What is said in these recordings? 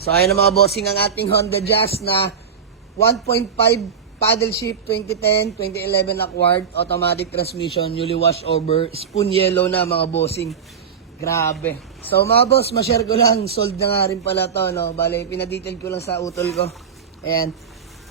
So ayan na mga bossing ang ating Honda Jazz na 1.5 paddle shift 2010, 2011 acquired, automatic transmission, newly washed over, spoon yellow na mga bossing. Grabe. So mga boss, ma-share ko lang, sold na nga rin pala to, no? Bale, pinadetail ko lang sa utol ko. Ayan,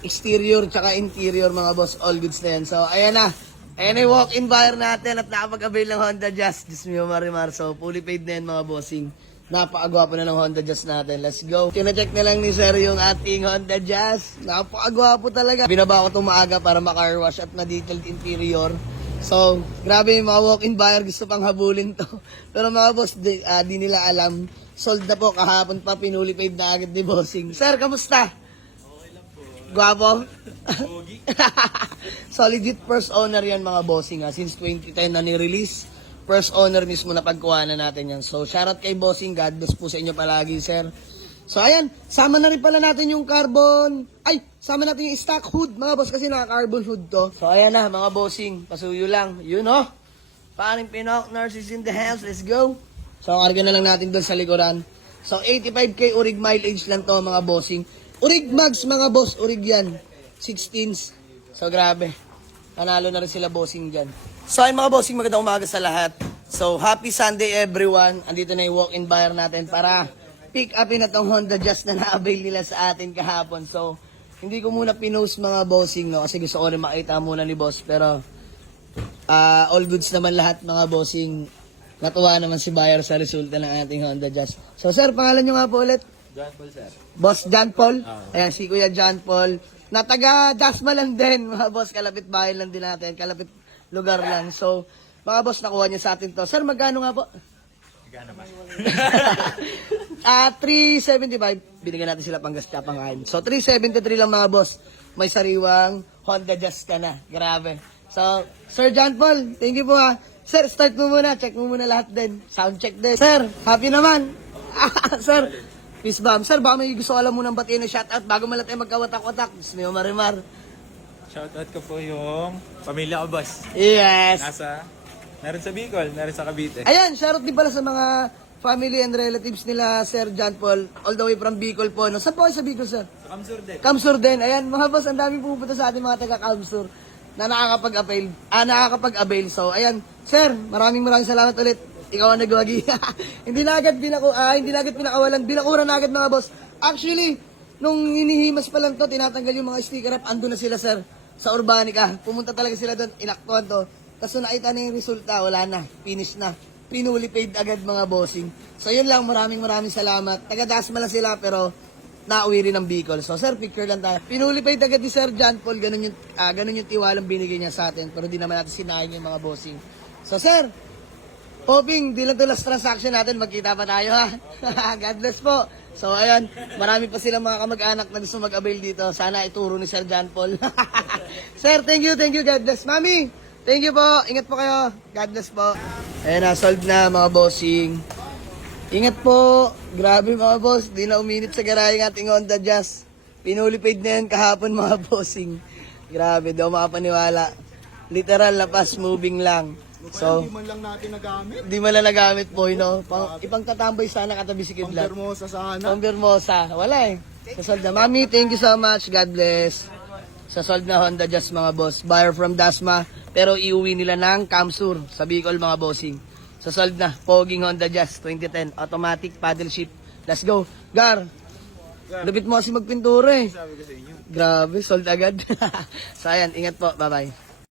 exterior tsaka interior mga boss, all goods na yan. So ayan na. Ayan na yung walk-in buyer natin at nakapag-avail ng Honda Jazz. Diyos mio marimar. So fully paid na yan mga bossing. Napakagwapo na ng Honda Jazz natin. Let's go. Tina-check na lang ni Sir yung ating Honda Jazz. Napakagwapo talaga. Binaba ko itong maaga para maka-car wash at ma-detailed interior. So, grabe yung mga walk-in buyer. Gusto pang habulin to. Pero mga boss, di nila alam. Sold na po kahapon pa. Pinuli paid na agad ni Bossing. Sir, kamusta? Okay lang po. Gwapo? So, legit first owner yan mga Bossing. Since 2010 na ni-release. First owner mismo na pagkuhanan natin yan. So, shoutout kay Bossing. God bless po sa inyo palagi, sir. So, ayan. Sama na rin pala natin yung carbon. Ay, sama natin yung stock hood, mga boss, kasi naka-carbon hood to. So, ayan na, mga Bossing. Pasuyo lang. Yun, oh. Paring Pinok, nurses in the house. Let's go. So, karga na lang natin doon sa likuran. So, 85k urig mileage lang to, mga Bossing. Urig mags, mga boss. Urig yan. 16s. So, grabe. Panalo na rin sila Bossing dyan. So ay mga bossing, magandang umaga sa lahat. So happy Sunday everyone. Andito na yung walk-in buyer natin para pick upin na tong Honda Jazz na na-avail nila sa atin kahapon. So hindi ko muna pinost mga bossing, no, kasi gusto ko rin makita muna ni boss. Pero all goods naman lahat mga bossing. Natuwa naman si buyer sa resulta ng ating Honda Jazz. So sir, pangalan nyo nga po ulit? John Paul, sir. Boss John Paul? Ayan, si Kuya John Paul. Na taga Dasma lang din mga boss. Kalapit bahay lang din natin. Kalapit lugar lang. So, mga boss, nakuha niya sa atin to. Sir, magkano nga po? Magkano ba? 375. Binigyan natin sila panggas at pangkain. So, 373 lang mga boss. May sariwang Honda Jazz ka na. Grabe. So, Sir John Paul, thank you po ha. Sir, start mo muna. Check mo muna lahat din. Sound check din. Sir, happy naman. Sir, peace bomb. Sir, baka may gusto ko alam munang batiin na shoutout bago malat tayo magkawatak-watak. Gusto niyo marimar. Shoutout ko po yung pamilya ko, boss. Yes. Meron sa Bicol, meron sa Cavite. Ayan, shoutout din pala sa mga family and relatives nila, Sir John Paul, all the way from Bicol po. No? Saan po kayo sa Bicol, sir? Sa Kamsur din. Kamsur din. Ayan, mga boss, ang daming pupunta sa ating mga taga-Kamsur na nakakapag-avail. So, ayan, sir, maraming salamat ulit. Ikaw ang nagwagi. hindi na agad pinakawalan. Binakuran na agad mga boss. Actually, nung hinihimas pa lang to, tinatanggal yung mga sticker up, ando na sila, sir. Sa Urbanica. Pumunta talaga sila doon, inaktuan to. Tapos nakita na yung resulta, wala na. Finish na. Pinuli paid agad mga bossing. So yun lang, maraming salamat. Taga-Dasma lang sila pero nauwi rin ng Bicol. So sir, picture lang tayo. Pinuli paid agad ni Sir John Paul. Ganun yung tiwalang binigay niya sa atin. Pero di naman natin sinayin yung mga bossing. So sir, hoping di lang to last transaction natin. Magkita pa tayo ha. God bless po. So ayan, marami pa silang mga kamag-anak na gusto mag-avail dito. Sana ituro ni Sir John Paul. Sir, thank you. God bless. Mami, thank you po. Ingat po kayo. God bless po. Ayan na, solved na mga bossing. Ingat po. Grabe mga boss. Di na uminit sa garahe ng ating Honda Jazz. Pinuli paid na yan kahapon mga bossing. Grabe, di ako makapaniwala. Literal na fast moving lang. So, Hindi man lang natin nagamit. di man lang nagamit po, ipang tatamboy sana katabi si Kidlat. Pang-Bermosa sana. Pang-Bermosa. Wala eh. Sa sold na. Mami, thank you so much. God bless. Sa sold na Honda Jazz mga boss. Buyer from Dasma. Pero iuwi nila ng Kamsur sa Bicol mga bossing. Sa sold na. Poging Honda Jazz 2010. Automatic paddle shift. Let's go. Gar. Lupit mo kasi magpintura eh. Sabi ko sa inyo. Grabe, sold agad. So ayan, ingat po. Bye-bye.